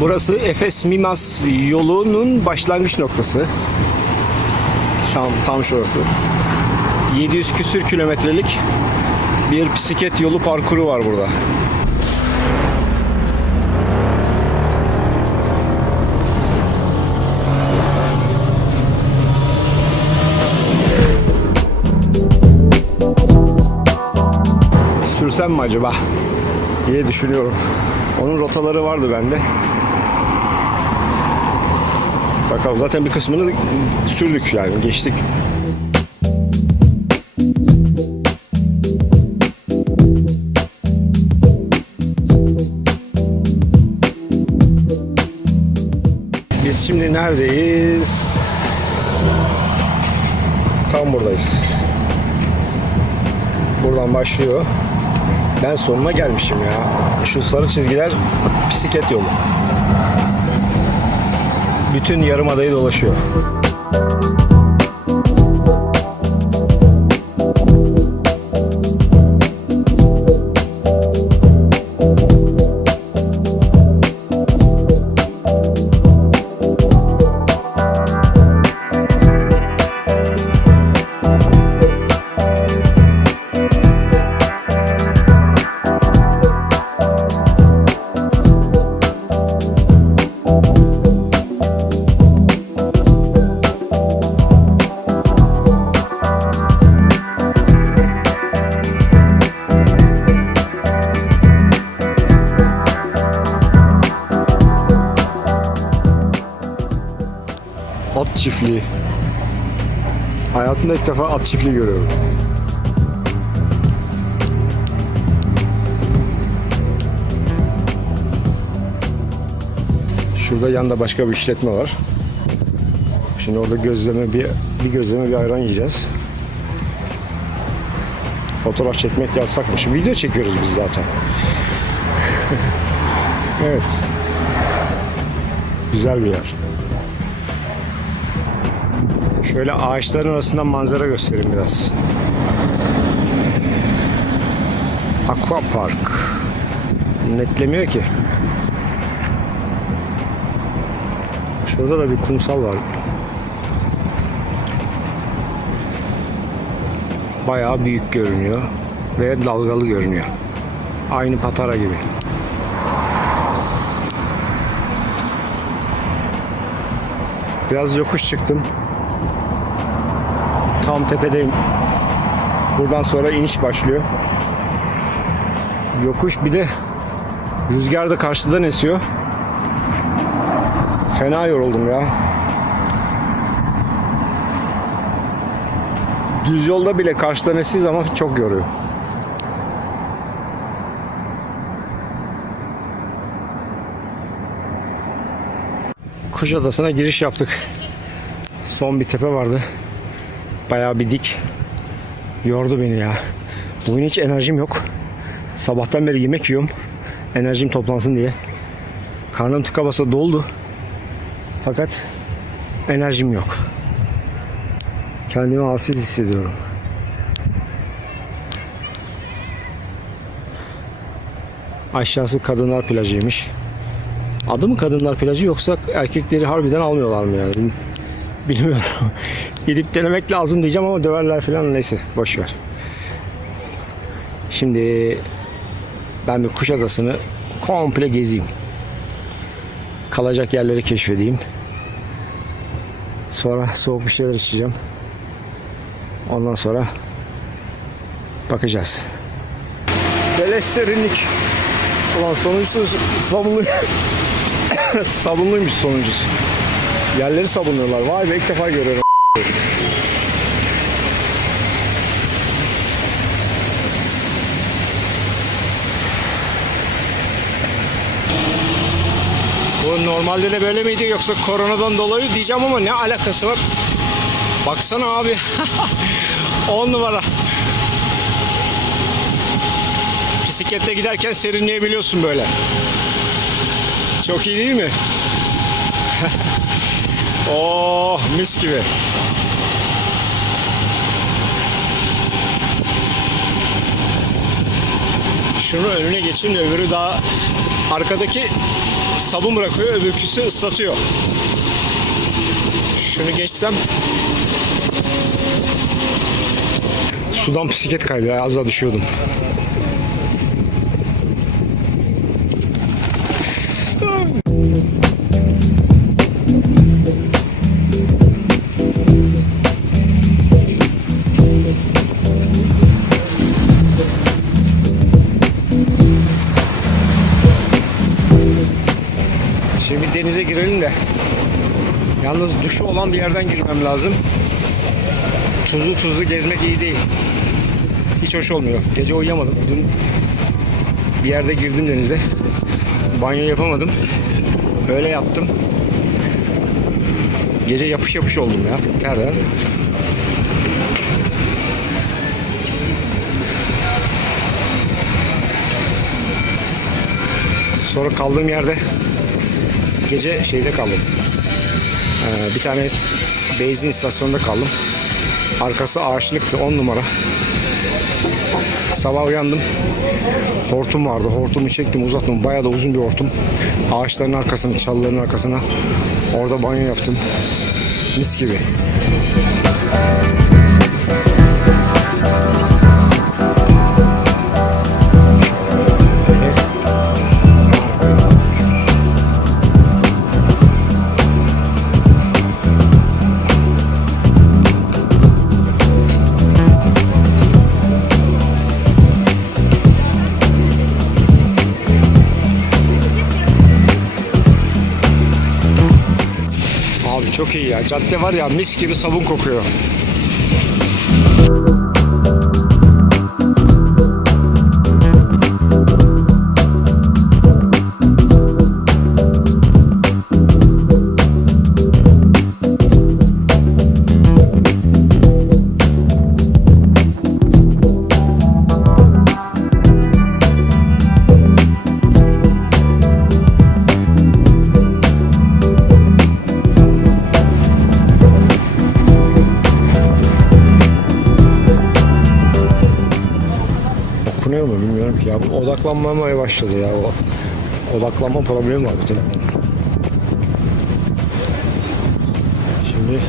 Burası Efes Mimas yolunun başlangıç noktası. Tam, tam şurası. 700 küsür kilometrelik bir bisiklet yolu parkuru var burada. Sürsem mi acaba diye düşünüyorum. Onun rotaları vardı bende. Bakalım zaten bir kısmını sürdük yani geçtik. Biz şimdi neredeyiz? Tam buradayız. Buradan başlıyor. Ben sonuna gelmişim ya. Şu sarı çizgiler bisiklet yolu. Bütün yarımadayı dolaşıyor. Hayatımda ilk defa at çiftliği görüyorum. Şurada yanda başka bir işletme var. Şimdi orada gözleme bir bir gözleme bir ayran yiyeceğiz. Fotoğraf çekmek yasakmış. Video çekiyoruz biz zaten. evet. Güzel bir yer. Şöyle ağaçların arasından manzara göstereyim biraz. Aqua Park. Netlemiyor ki. Şurada da bir kumsal var. Bayağı büyük görünüyor ve dalgalı görünüyor. Aynı Patara gibi. Biraz yokuş çıktım. Tam tepedeyim. Buradan sonra iniş başlıyor. Yokuş bir de rüzgar da karşıdan esiyor. Fena yoruldum ya. Düz yolda bile karşıdan essiz ama çok yoruyor. Kuşadası'na giriş yaptık. Son bir tepe vardı. Bayağı bir dik. Yordu beni ya. Bugün hiç enerjim yok. Sabahtan beri yemek yiyorum. Enerjim toplansın diye. Karnım tıka basa doldu. Fakat enerjim yok. Kendimi halsiz hissediyorum. Aşağısı kadınlar plajıymış. Adı mı kadınlar plajı yoksa erkekleri harbiden almıyorlar mı yani? Bilmiyorum. Gidip denemek lazım diyeceğim ama döverler falan neyse boş ver. Şimdi ben bir Kuşadası'nı komple gezeyim. Kalacak yerleri keşfedeyim. Sonra soğuk bir şeyler içeceğim. Ondan sonra bakacağız. Beleş serinlik. Ulan sonuncusu sabunlu sabunluymuş sonuncusu. Yerleri sabunluyorlar. Vay be ilk defa görüyorum. Bu normalde de böyle miydi yoksa koronadan dolayı diyeceğim ama ne alakası var? Baksana abi. 10 numara. Bisiklette giderken serinleyebiliyorsun böyle. Çok iyi değil mi? oh mis gibi. Şunu önüne geçeyim de öbürü daha arkadaki sabun bırakıyor, öbürküsü ıslatıyor. Şunu geçsem Sudan bisiklet kaydı. Az daha düşüyordum. Yalnız duşu olan bir yerden girmem lazım. Tuzlu tuzlu gezmek iyi değil. Hiç hoş olmuyor. Gece uyuyamadım. Dün bir yerde girdim denize. Banyo yapamadım. Öyle yattım. Gece yapış yapış oldum ya terden. Sonra kaldığım yerde gece şeyde kaldım. Ee, bir tane benzin istasyonunda kaldım. Arkası ağaçlıktı 10 numara. Sabah uyandım. Hortum vardı. Hortumu çektim uzattım. Bayağı da uzun bir hortum. Ağaçların arkasına, çalıların arkasına. Orada banyo yaptım. Mis gibi. Çok iyi ya. Cadde var ya mis gibi sabun kokuyor. Ya. Bu Odaklanmamaya başladı ya. O odaklanma problemi var bir telefonun. Şimdi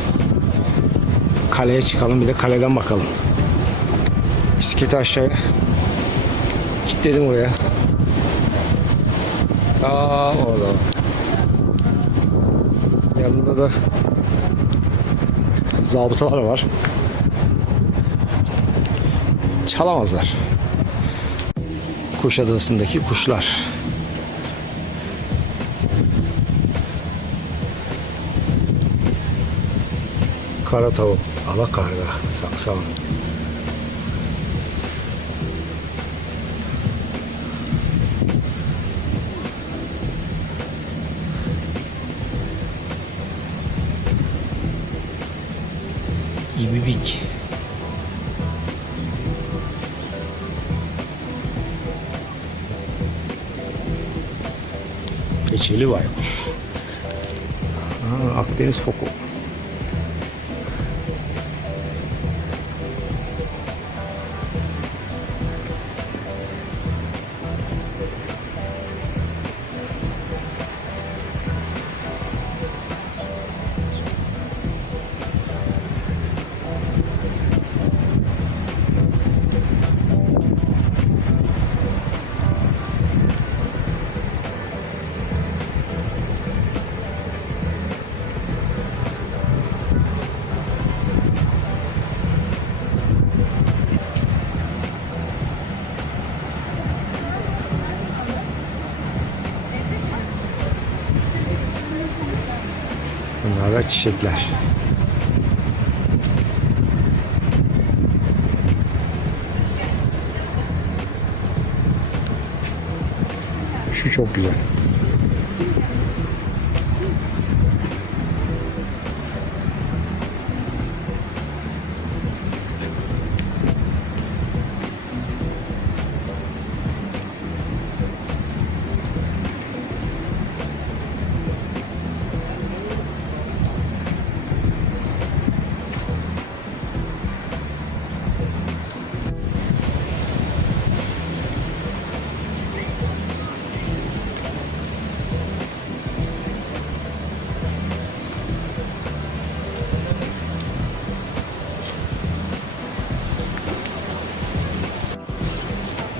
kaleye çıkalım bir de kaleden bakalım. Bisikleti aşağıya kilitledim oraya. Ta orada. Yanında da zabıtalar var. Çalamazlar. Kuşadası'ndaki kuşlar. Kara tavuk, alakarga, saksan. İbibik. Ha, Akdeniz foku. Da çiçekler. Şu çok güzel.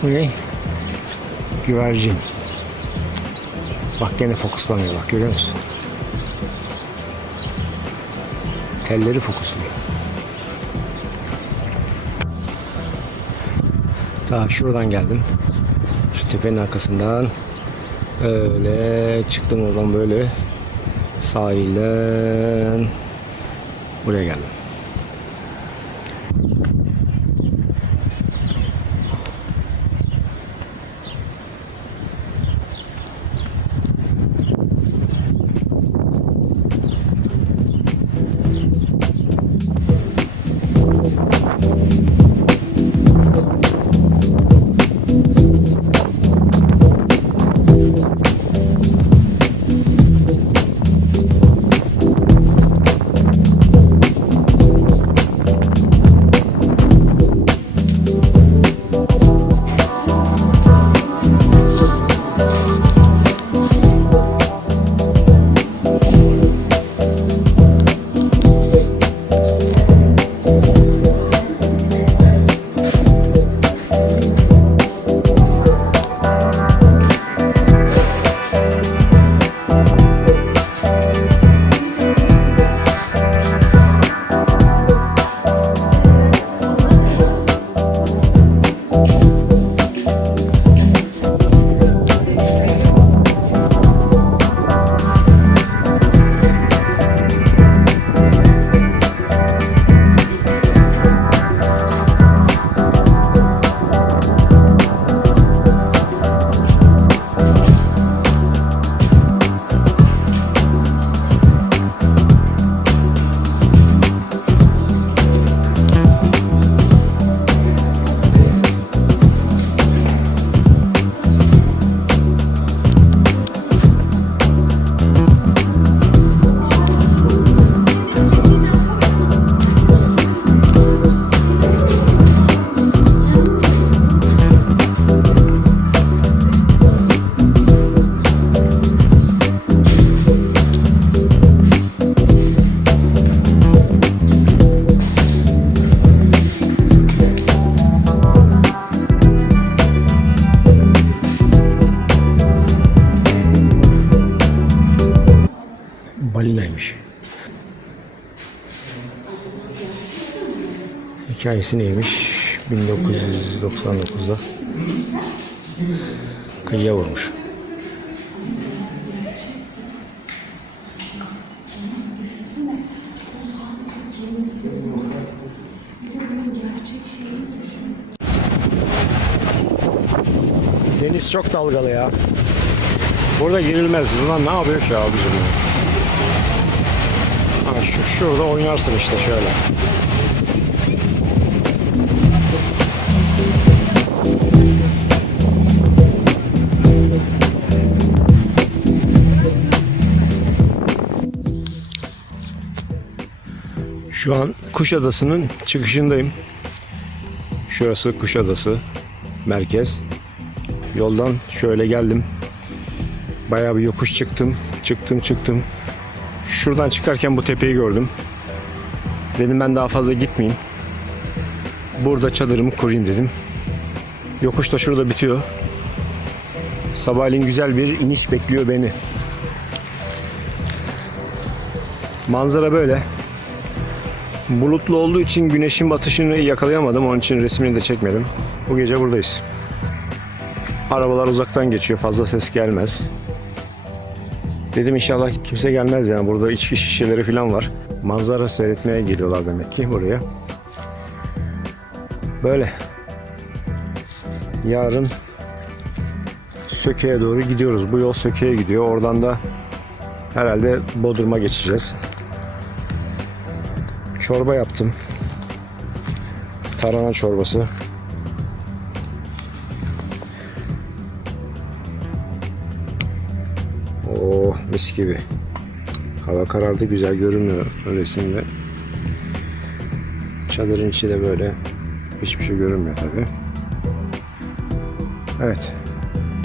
Ne? Güvercin. Bak gene fokuslanıyor bak görüyor musun? Telleri fokusluyor. Daha şuradan geldim. Şu tepenin arkasından öyle çıktım oradan böyle sahilden buraya geldim. Hikayesi neymiş? 1999'da kıyıya vurmuş. Deniz çok dalgalı ya. Burada girilmez. Ulan ne yapıyor ki abicim? Ha, şu, şurada oynarsın işte şöyle. Şu an Kuşadası'nın çıkışındayım. Şurası Kuşadası merkez. Yoldan şöyle geldim. Bayağı bir yokuş çıktım. Çıktım çıktım. Şuradan çıkarken bu tepeyi gördüm. Dedim ben daha fazla gitmeyeyim. Burada çadırımı kurayım dedim. Yokuş da şurada bitiyor. Sabahleyin güzel bir iniş bekliyor beni. Manzara böyle. Bulutlu olduğu için güneşin batışını yakalayamadım. Onun için resmini de çekmedim. Bu gece buradayız. Arabalar uzaktan geçiyor. Fazla ses gelmez. Dedim inşallah kimse gelmez yani. Burada içki şişeleri falan var. Manzara seyretmeye geliyorlar demek ki buraya. Böyle. Yarın Söke'ye doğru gidiyoruz. Bu yol Söke'ye gidiyor. Oradan da herhalde Bodrum'a geçeceğiz. Çorba yaptım. Tarhana çorbası. Oh mis gibi. Hava karardı güzel görünüyor resimde. Çadırın içi de böyle hiçbir şey görünmüyor tabi. Evet.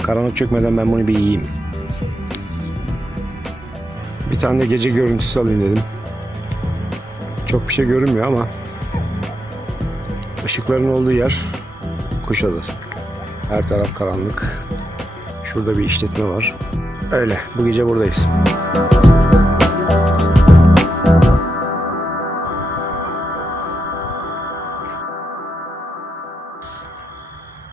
Karanlık çökmeden ben bunu bir yiyeyim. Bir tane de gece görüntüsü alayım dedim. Çok bir şey görünmüyor ama ışıkların olduğu yer Kuşadası. Her taraf karanlık. Şurada bir işletme var. Öyle. Bu gece buradayız.